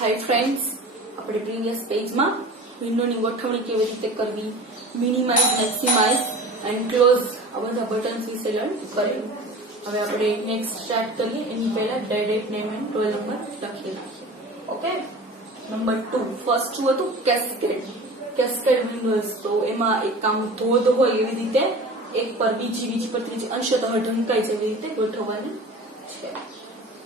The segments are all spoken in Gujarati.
હાય ફ્રેન્ડ્સ, આપણે પ્રીવિયસ પેજમાં વિન્ડોની ગોઠવણી કેવી રીતે કરવી, મિનિમાઇઝ, મેક્સિમાઇઝ એન્ડ ક્લોઝ આ બધા બટન્સ વિશે લર્ન કરેલું. હવે આપણે નેક્સ્ટ સ્ટાર્ટ કરીએ એની પહેલા date, name and roll number લખી નાખીએ. ઓકે. નંબર 2 ફર્સ્ટ હતું કેસ્કેડ વિન્ડોઝ. તો એમાં એક કામ ધોધ હોય એવી રીતે એક પર બીજી પર ત્રીજી અંશતઃ ઢંકાય છે એવી રીતે ગોઠવવાની છે.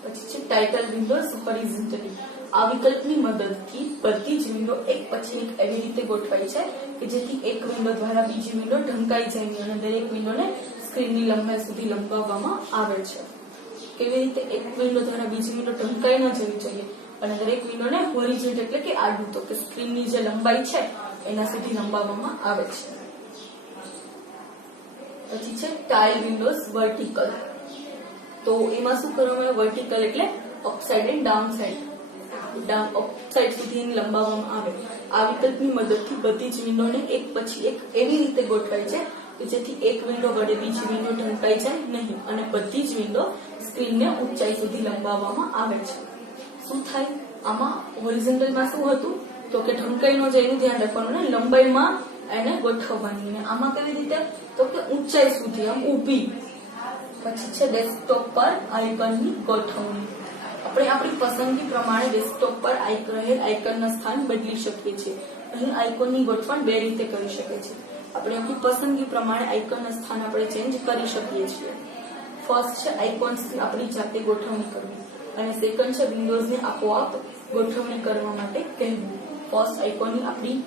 પછી છે ટાઇટલ વિન્ડોઝ હોરિઝોન્ટલી. આ વિકલ્પની મદદથી બધી જ વિન્ડો એક પછી એક એવી રીતે ગોઠવાય છે કે જેથી એક વિન્ડો દ્વારા બીજી વિન્ડો ઢંકાઈ જાય અને દરેક વિન્ડોને સ્ક્રીનની લંબાઈ સુધી લંબાવવામાં આવે છે. કેવી રીતે એક વિન્ડો દ્વારા બીજી વિન્ડો ઢંકાઈ ન જવી જોઈએ અને દરેક વિન્ડોને હોરિઝોન્ટલ એટલે કે આડું, તો કે સ્ક્રીનની જે લંબાઈ છે એના સુધી લંબાવવામાં આવે છે. પછી છે ટાઇલ વિન્ડોઝ વર્ટિકલ. તો એમાં શું કરવામાં આવે? વર્ટિકલ એટલે upside and down side, upside સુધી લંબાવવામાં આવે. આ વિકલ્પની મદદથી બધી જ વિન્ડોને એક પછી એક એવી રીતે ગોઠવાય છે કે જેથી એક વિન્ડો વડે બીજી વિન્ડો ઢંકાઈ જાય નહીં અને બધી જ વિન્ડો સ્ક્રીનને ઊંચાઈ સુધી લંબાવવામાં આવે છે. શું થાય આમાં? હોરિઝોન્ટલમાં શું હતું તો કે ઢંકાઈ ન જાય એનું ધ્યાન રાખવાનું ને લંબાઈમાં એને ગોઠવવાની. અને આમાં કેવી રીતે તો કે ઊંચાઈ સુધી આમ ઊભી. પછી છે ડેસ્કટોપ પર આઇકનની ગોઠવણી. આપણે આપણી પસંદગી પ્રમાણે ડેસ્કટોપ પર રહેલ આઇકનના સ્થાન બદલી શકીએ છીએ. અહીં આઇકોનની ગોઠવણ બે રીતે કરી શકે છે. આપણે આપણી પસંદગી પ્રમાણે આઇકોનના સ્થાન આપણે ચેન્જ કરી શકીએ છીએ. ફર્સ્ટ છે આઇકોન્સની આપણી જાતે ગોઠવણી કરવી અને સેકન્ડ છે વિન્ડોઝને આપોઆપ ગોઠવણી કરવા માટે કહેવું. ફર્સ્ટ આઇકોનની આપણી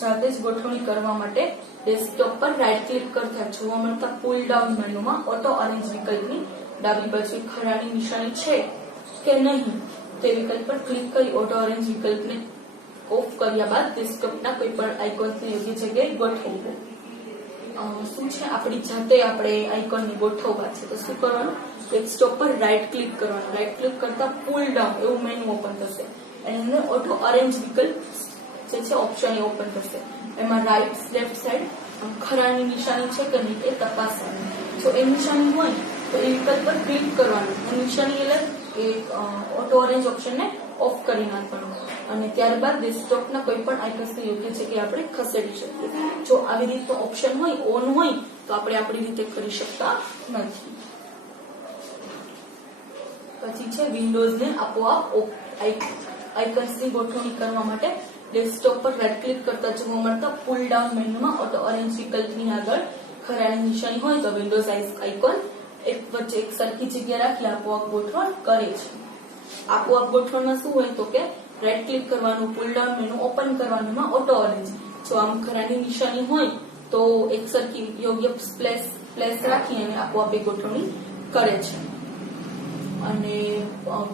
જાતે જ ગોઠવણી કરવા માટે ડેસ્કટોપ પર રાઈટ ક્લિક કરતા જોવા મળતા પુલ ડાઉન મેનુમાં ઓટો અરેન્જ વિકલ્પની ડાબી બાજુ ખરાની નિશાની છે કે નહીં તે વિકલ્પ પર ક્લિક કરી ઓટો અરેન્જ વિકલ્પને ઓફ કર્યા બાદ ડેસ્કટોપના કોઈ પણ આઇકોન્સને યોગ્ય જગ્યાએ ગોઠવવું. શું છે આપણી જાતે આપણે આઇકોનને ગોઠવવા છે તો શું કરવાનું? ડેસ્કટોપ પર રાઈટ ક્લિક કરવાનું. રાઈટ ક્લિક કરતા પુલ ડાઉન એવું મેનુ ઓપન થશે અને અંદર ઓટો અરેન્જ વિકલ્પ જે છે ઓપ્શન એ ઓપન થશે. એમાં રાઈટ લેફ્ટ સાઈડ ખરાની નિશાની છે કે નહીં એ તપાસવાનું. જો એ નિશાની હોય તો એ વિકલ્પ પર ક્લિક કરવાનું. એ નિશાની એટલે એ ઓટો ઓરેન્જ ઓપ્શનને ઓફ કરી નાખવાનું અને ત્યારબાદ ડેસ્કટોપના કોઈ પણ આઇકન્સને યોગ્ય જગ્યાએ આપણે ખસેડી શકીએ. જો આવી રીતનો ઓપ્શન હોય, ઓન હોય તો આપણે આપણી રીતે કરી શકતા નથી. પછી છે વિન્ડોઝને આપોઆપ આઇકન્સની ગોઠવણી કરવા માટે ડેસ્કટોપ પર રાઈટ ક્લિક કરતા જોવા મળતા પુલ ડાઉન મેનુમાં ઓટો ઓરેન્જ વિકલ્પની આગળ ખરાની નિશાની હોય તો વિન્ડોઝ આઇકોન એક વચ્ચે એક સરખી જગ્યા રાખી આપોઆપ ગોઠવણ કરે છે. આપોઆપ ગોઠવણમાં શું હોય તો કે રાઈટ ક્લિક કરવાનું, પુલ ડાઉન મેનુ ઓપન કરવાનું, ઓટો ઓરેન્જ. જો આમ ખરાની નિશાની હોય તો એક સરખી યોગ્ય પ્લેસ રાખી અને આપોઆપ એ ગોઠવણી કરે છે. અને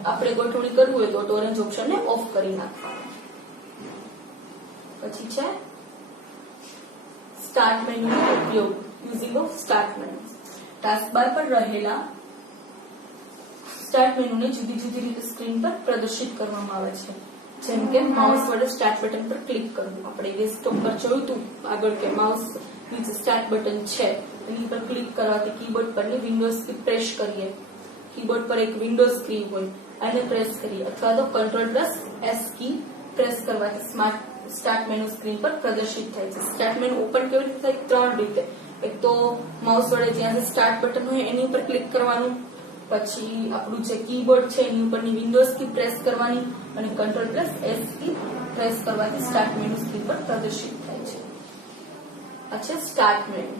આપણે ગોઠવણી કરવું હોય તો ઓટો ઓરેન્જ ઓપ્શનને ઓફ કરી નાખવાનું. પછી છે સ્ટાર્ટ મેનુનો ઉપયોગ, using of start menu. Taskbar પર રહેલા સ્ટાર્ટ મેનુને જુદી જુદી રીતે સ્ક્રીન પર પ્રદર્શિત કરવામાં આવે છે. જેમ કે માઉસ વડે સ્ટાર્ટ બટન પર ક્લિક કરવું. આપણે ડેસ્કટોપ પર જોયું હતું આગળ કે માઉસ નીચે સ્ટાર્ટ બટન છે એની પર ક્લિક કરવાથી કીબોર્ડ પરની વિન્ડોઝ કી પ્રેસ કરીએ. કીબોર્ડ પર એક વિન્ડોઝ કી હોય એને પ્રેસ કરીએ અથવા તો Ctrl+S કી પ્રેસ કરવાથી સ્ટાર્ટ મેનુ સ્ક્રીન પર પ્રદર્શિત થાય છે. સ્ટાર્ટ મેનુ ઓપન કેવી રીતે થાય? ત્રણ રીતે. એક તો માઉસ વડે જ્યાં સ્ટાર્ટ બટન હોય એની ઉપર ક્લિક કરવાનું, પછી આપણું જે કીબોર્ડ છે એની ઉપરની વિન્ડોઝ કી પ્રેસ કરવાની અને Ctrl+S કી પ્રેસ કરવાથી સ્ટાર્ટ મેનુ સ્ક્રીન પર પ્રદર્શિત થાય છે. આ છે સ્ટાર્ટ મેનુ,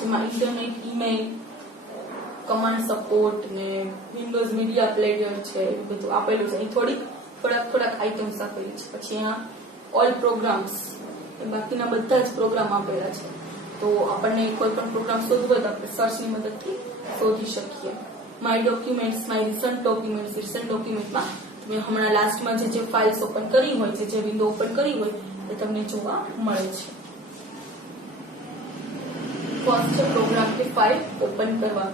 જેમાં ઇન્ટરનેટ, ઈમેલ, કમાન્ડ સપોર્ટ ને વિન્ડોઝ મીડિયા પ્લેયર છે એવું બધું આપેલું છે. અહીં થોડાક આઇટમ્સ આપેલી છે. પછી અહીંયા ઓલ પ્રોગ્રામ્સ, બાકીના બધા જ પ્રોગ્રામ આપેલા છે. તો આપણને કોઈ પણ પ્રોગ્રામ શોધવો હોય તો આપણે સર્ચની મદદથી શોધી શકીએ. માય ડોક્યુમેન્ટ્સ, માય રિસન્ટ ડોક્યુમેન્ટમાં તમે હમણાં લાસ્ટમાં જે ફાઇલ્સ ઓપન કરી હોય છે, જે વિન્ડો ઓપન કરી હોય એ તમને જોવા મળે છે. ફર્સ્ટ છે પ્રોગ્રામ કે ફાઇલ ઓપન કરવા.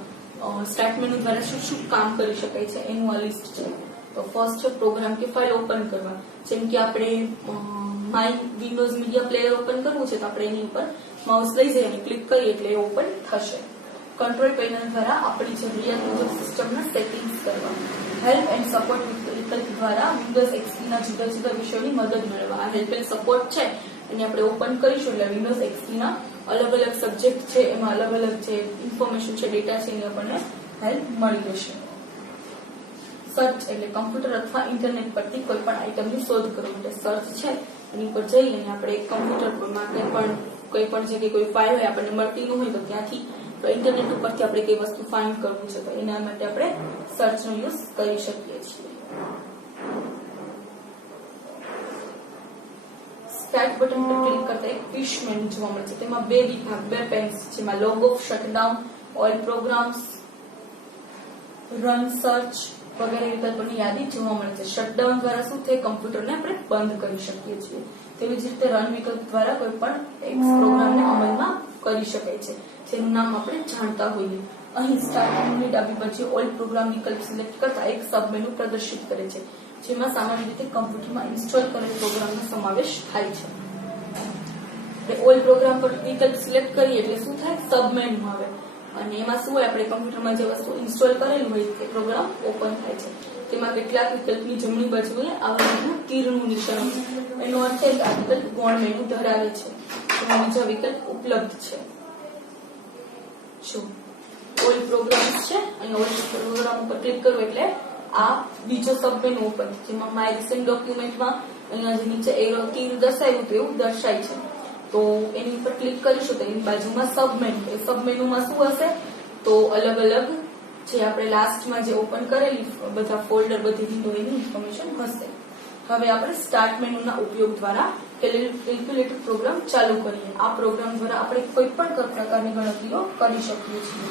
સ્ટાર્ટ મેનુ દ્વારા શું શું કામ કરી શકાય છે એનું આ લિસ્ટ છે. તો ફર્સ્ટ છે પ્રોગ્રામ કે ફાઇલ ઓપન કરવા. જેમ કે આપણે my Windows media player open કરવું છે તો આપણે એની ઉપર માઉસ લઈ જઈએ અને ક્લિક કરીએ એટલે એ ઓપન થશે. કંટ્રોલ પેનલ દ્વારા આપણી જરૂરિયાત મુજબ સિસ્ટમના સેટિંગ્સ કરવા. હેલ્પ એન્ડ સપોર્ટ વિકલ્પ દ્વારા વિન્ડોઝ XP ના જુદા જુદા વિષયોની મદદ મેળવવા. આ હેલ્પ એન્ડ સપોર્ટ છે એને આપણે ઓપન કરીશું એટલે વિન્ડોઝ XP ના અલગ અલગ સબ્જેક્ટ છે એમાં અલગ અલગ જે ઇન્ફોર્મેશન છે, ડેટા છે, એની આપણને હેલ્પ મળી જશે. સર્ચ એટલે કમ્પ્યુટર અથવા ઇન્ટરનેટ પરથી કોઈ પણ આઇટમની શોધ કરવી. એટલે સર્ચ છે એની પર જઈ અને આપણે કમ્પ્યુટર પર કોઈ પણ જગ્યાએ કોઈ ફાઇલ હોય આપણને મળતી ન હોય તો ત્યાંથી ઇન્ટરનેટ ઉપરથી આપણે કઈ વસ્તુ ફાઇન્ડ કરવું છે તો એના માટે આપણે સર્ચનો યુઝ કરી શકીએ છીએ. સ્ટાર્ટ બટન પર ક્લિક કરતા એક ફિશ મેનુ જોવા મળે છે. તેમાં બે વિભાગ, બે પેન્સ, જેમાં log off, shut down, all programs, run, search વગેરે વિકલ્પોની યાદી જોવા મળે છે. શટડાઉન દ્વારા શું થાય, કમ્પ્યુટરને આપણે બંધ કરી શકીએ છીએ. તેવી જ રીતે રન વિકલ્પ દ્વારા કોઈ પણ એક પ્રોગ્રામને અમલમાં કરી શકાય છે જેનું નામ આપણે જાણતા હોઈએ. અહીં સ્ટાર્ટ મેનુની ડાબી બાજુએ ઓલ પ્રોગ્રામ વિકલ્પ સિલેક્ટ કરતા એક સબ મેનુ પ્રદર્શિત કરે છે જેમાં સામાન્ય રીતે કમ્પ્યુટરમાં ઇન્સ્ટોલ કરેલ પ્રોગ્રામનો સમાવેશ થાય છે. ઓલ પ્રોગ્રામ પર વિકલ્પ સિલેક્ટ કરીએ એટલે શું થાય, સબ મેનુ આવે અને એમાં શું હોય, આપણે કમ્પ્યુટરમાં જે વસ્તુ ઇન્સ્ટોલ કરેલું હોય તે પ્રોગ્રામ ઓપન થાય છે. તેમાં કેટલાક વિકલ્પની જમણી બાજુએ આવા રીતનું તીરનું નિશાન છે. એનો અર્થ છે કે આ વિકલ્પ ગૌણ મેનુ ધરાવે છે. તેમાં બીજા વિકલ્પ ઉપલબ્ધ છે. જો ઓલ પ્રોગ્રામ્સ છે અને ઓલ પ્રોગ્રામ ઉપર ક્લિક કરવું એટલે આ બીજો સબ મેનુ ઓપન જેમાં માય રિસેન્ટ ડોક્યુમેન્ટમાં અહીંયા જે નીચે એરો તીર દર્શાવ્યું હતું એવું દર્શાય છે. તો એની ઉપર ક્લિક કરીશું તો એની બાજુમાં સબ મેનુ, એ સબ મેનુમાં શું હશે તો અલગ અલગ જે આપણે લાસ્ટમાં જે ઓપન કરેલી બધા ફોલ્ડર, બધી વિન્ડો એની ઇન્ફોર્મેશન હશે. હવે આપણે સ્ટાર્ટ મેનુના ઉપયોગ દ્વારા કેલ્ક્યુલેટર પ્રોગ્રામ ચાલુ કરીએ. આ પ્રોગ્રામ દ્વારા આપણે કોઈ પણ પ્રકારની ગણતરીઓ કરી શકીએ છીએ.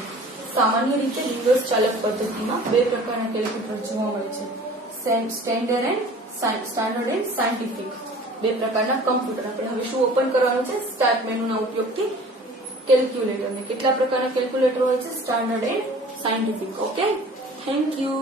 સામાન્ય રીતે વિન્ડોઝ ચાલક પદ્ધતિમાં બે પ્રકારના કેલ્ક્યુલેટર જોવા મળે છે, સ્ટેન્ડર્ડ એન્ડ સાયન્ટિફિક. બે પ્રકારના કમ્પ્યુટર. આપણે હવે શું ઓપન કરવાનું છે, સ્ટાર્ટ મેનુના ઉપયોગથી કેલ્ક્યુલેટર. ને કેટલા પ્રકારના કેલ્ક્યુલેટર હોય છે, standard and scientific. Okay, thank you.